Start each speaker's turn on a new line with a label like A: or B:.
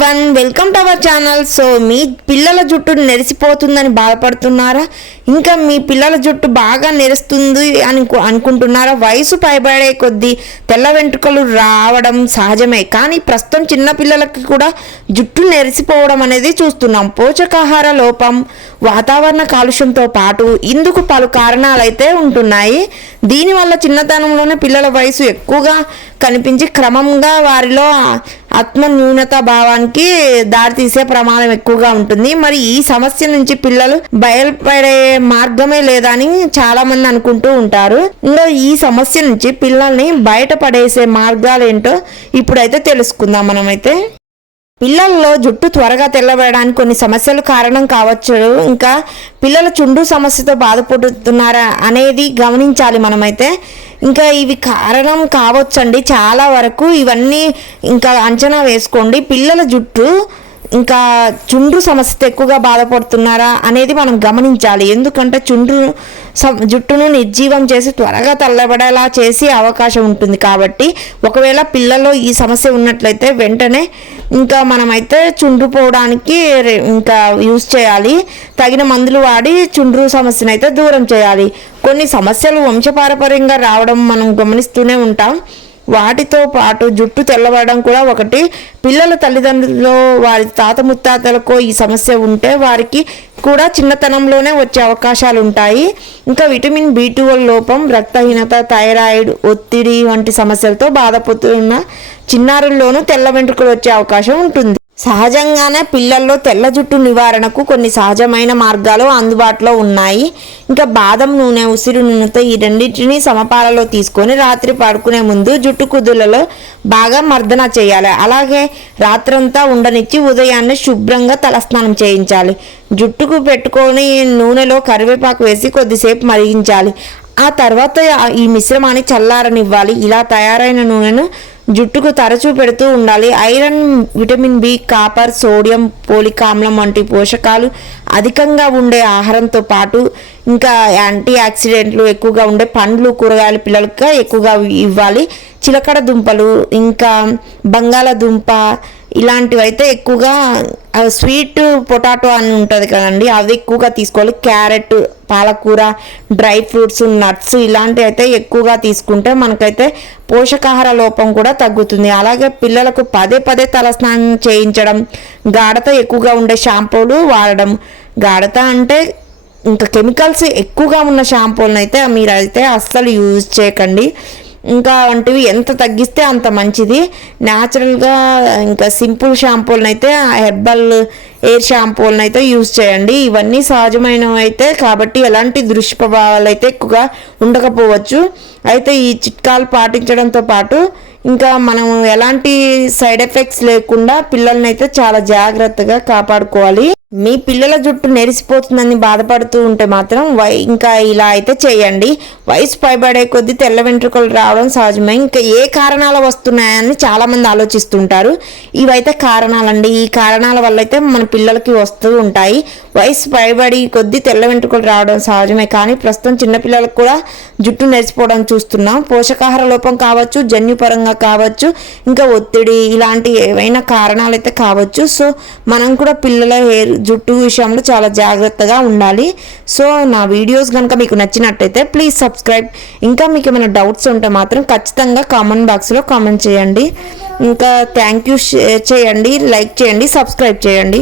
A: One welcome to our channel so మీ పిల్లల జుట్టు నెరిసిపోతుందని బాధపడుతున్నారా? ఇంకా మీ పిల్లల జుట్టు బాగా నెరుస్తుంది అని అనుకుంటున్నారా? వయసు పైబడే కొద్దీ తెల్ల వెంట్రుకలు రావడం సహజమే. కానీ ప్రస్తుతం చిన్న పిల్లలకి కూడా జుట్టు నెరిసిపోవడం అనేది చూస్తున్నాం. పోషకాహార లోపం వాతావరణ కాలుష్యంతో పాటు ఇందుకు పలు కారణాలైతే ఉంటున్నాయి. దీనివల్ల చిన్నతనంలోనే పిల్లల వయసు ఎక్కువగా కనిపించి క్రమంగా వారిలో ఆత్మ న్యూనత భావానికి దారితీసే ప్రమాదం ఎక్కువగా ఉంటుంది. మరి ఈ సమస్య నుంచి పిల్లలు బయలుపడే మార్గమే లేదా అని చాలా మంది అనుకుంటూ ఉంటారు. ఇంకా ఈ సమస్య నుంచి పిల్లల్ని బయటపడేసే మార్గాలు ఏంటో ఇప్పుడైతే తెలుసుకుందాం మనమైతే. పిల్లల్లో జుట్టు త్వరగా తెల్లబడడానికి కొన్ని సమస్యలు కారణం కావచ్చు. ఇంకా పిల్లల చుండు సమస్యతో బాధపడుతున్నారా అనేది గమనించాలి మనమైతే. ఇంకా ఇవి కారణం కావచ్చండి. చాలా వరకు ఇవన్నీ ఇంకా అంచనా వేసుకోండి. పిల్లల జుట్టు ఇంకా చుండ్రు సమస్యతో ఎక్కువగా బాధపడుతున్నారా అనేది మనం గమనించాలి. ఎందుకంటే చుండ్రు జుట్టును నిర్జీవం చేసి త్వరగా తెల్లబడేలా చేసే అవకాశం ఉంటుంది కాబట్టి ఒకవేళ పిల్లల్లో ఈ సమస్య ఉన్నట్లయితే వెంటనే ఇంకా మనమైతే చుండ్రు పోవడానికి ఇంకా యూస్ చేయాలి. తగిన మందులు వాడి చుండ్రు సమస్యను అయితే దూరం చేయాలి. కొన్ని సమస్యలు వంశపారపర్యంగా రావడం మనం గమనిస్తూనే ఉంటాం. వాటితో పాటు జుట్టు తెల్లబడడం కూడా ఒకటి. పిల్లల తల్లిదండ్రులు వారి తాత ముత్తాతలకు ఈ సమస్య ఉంటే వారికి కూడా చిన్నతనంలోనే వచ్చే అవకాశాలు ఉంటాయి. ఇంకా విటమిన్ బి లోపం రక్తహీనత థైరాయిడ్ ఒత్తిడి వంటి సమస్యలతో బాధపడుతున్న చిన్నారుల్లోనూ తెల్ల వెంట్రుకలు వచ్చే అవకాశం ఉంటుంది. సహజంగానే పిల్లల్లో తెల్ల జుట్టు నివారణకు కొన్ని సహజమైన మార్గాలు అందుబాటులో ఉన్నాయి. ఇంకా బాదం నూనె ఉసిరి నూనెతో ఈ రెండింటిని సమపాలలో తీసుకొని రాత్రి పడుకునే ముందు జుట్టు కుదులలో బాగా మర్దన చేయాలి. అలాగే రాత్రంతా ఉండనిచ్చి ఉదయాన్నే శుభ్రంగా తలస్నానం చేయించాలి. జుట్టుకు పెట్టుకొని నూనెలో కరివేపాకు వేసి కొద్దిసేపు మరిగించాలి. ఆ తర్వాత ఈ మిశ్రమాన్ని చల్లారనివ్వాలి. ఇలా తయారైన నూనెను జుట్టుకు తరచూ పెడుతూ ఉండాలి. Iron vitamin B copper sodium folic ఆమ్లం వంటి పోషకాలు అధికంగా ఉండే ఆహారంతో పాటు ఇంకా యాంటీ ఆక్సిడెంట్లు ఎక్కువగా ఉండే పండ్లు కూరగాయలు పిల్లలకు ఎక్కువగా ఇవ్వాలి. చిలకడ దుంపలు ఇంకా బంగాళదుంప ఇలాంటివి అయితే ఎక్కువగా స్వీట్ పొటాటో అని ఉంటుంది కదండి అవి ఎక్కువగా తీసుకోవాలి. క్యారెట్ పాలకూర డ్రై ఫ్రూట్స్ నట్స్ ఇలాంటివి అయితే ఎక్కువగా తీసుకుంటే మనకైతే పోషకాహార లోపం కూడా తగ్గుతుంది. అలాగే పిల్లలకు పదే పదే తలస్నానం చేయించడం గాఢత ఎక్కువగా ఉండే షాంపూలు వాడడం. గాఢత అంటే ఇంకా కెమికల్స్ ఎక్కువగా ఉన్న షాంపూలను అయితే మీరైతే అస్సలు యూజ్ చేయకండి. ఇంకా వంటివి ఎంత తగ్గిస్తే అంత మంచిది. న్యాచురల్గా ఇంకా సింపుల్ షాంపూలను అయితే హెర్బల్ ఎయిర్ షాంపూలను అయితే యూజ్ చేయండి. ఇవన్నీ సహజమైనవి అయితే కాబట్టి ఎలాంటి దుష్ప్రభావాలు అయితే ఎక్కువగా ఉండకపోవచ్చు. అయితే ఈ చిట్కాలు పాటించడంతో పాటు ఇంకా మనం ఎలాంటి సైడ్ ఎఫెక్ట్స్ లేకుండా పిల్లల్ని అయితే చాలా జాగ్రత్తగా కాపాడుకోవాలి. మీ పిల్లల జుట్టు నెరిసిపోతుందని బాధపడుతూ ఉంటే మాత్రం వై ఇంకా ఇలా అయితే చేయండి. వయసు పైబడే కొద్దీ తెల్ల వెంట్రుకలు రావడం సహజమే. ఇంకా ఏ కారణాలు వస్తున్నాయని చాలామంది ఆలోచిస్తుంటారు. ఇవైతే కారణాలండి. ఈ కారణాల వల్ల అయితే మన పిల్లలకి వస్తూ ఉంటాయి. వయసు పైబడి కొద్దీ తెల్ల వెంట్రుకలు రావడం సహజమే. కానీ ప్రస్తుతం చిన్నపిల్లలకు కూడా జుట్టు నెరిసిపోవడం చూస్తున్నాం. పోషకాహార లోపం కావచ్చు జన్యుపరంగా కావచ్చు ఇంకా ఒత్తిడి ఇలాంటి ఏవైనా కారణాలు అయితే కావచ్చు. సో మనం కూడా పిల్లల హెయిర్ జుట్టు విషయంలో చాలా జాగ్రత్తగా ఉండాలి. సో నా వీడియోస్ కనుక మీకు నచ్చినట్టయితే ప్లీజ్ సబ్స్క్రైబ్ ఇంకా మీకు ఏమైనా డౌట్స్ ఉంటే మాత్రం ఖచ్చితంగా కామెంట్ బాక్స్లో కామెంట్ చేయండి. ఇంకా థ్యాంక్ యూ షేర్ చేయండి లైక్ చేయండి సబ్స్క్రైబ్ చేయండి.